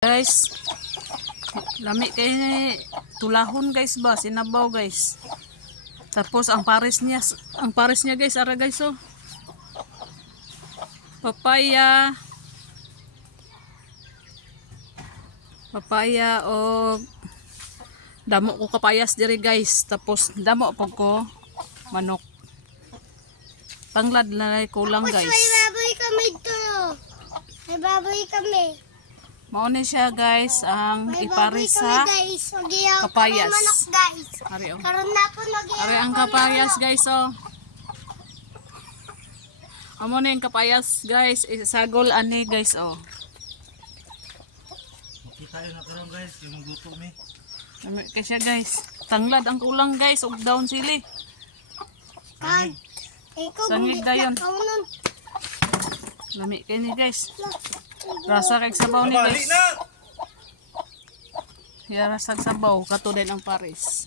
Guys, lami kay tulahon guys ba, sinabaw guys. Tapos ang pares niya guys, ara guys oh. Papaya. Papaya o damo ko kapayas diri guys. Tapos damo pag ko manok. Tanglad na kulang guys. May baboy kami to. May baboy kami. Mauna siya guys ang ipares sa guys. kapayas. Manok guys. Ari oh. Karon na po Ari ang kapayas guys oh. Amo na yung kapayas guys, isagol ani guys oh. Kita yun na karon guys, yung guto mi. Lami kay siya guys. Tanglad ang kulang guys, og down sili. Kan. Ikaw Sangig dayon. kaunon. Lami kay ni guys. Rasa kay sabaw ni Balik guys. na! Yara sa sabaw kato din ang pares.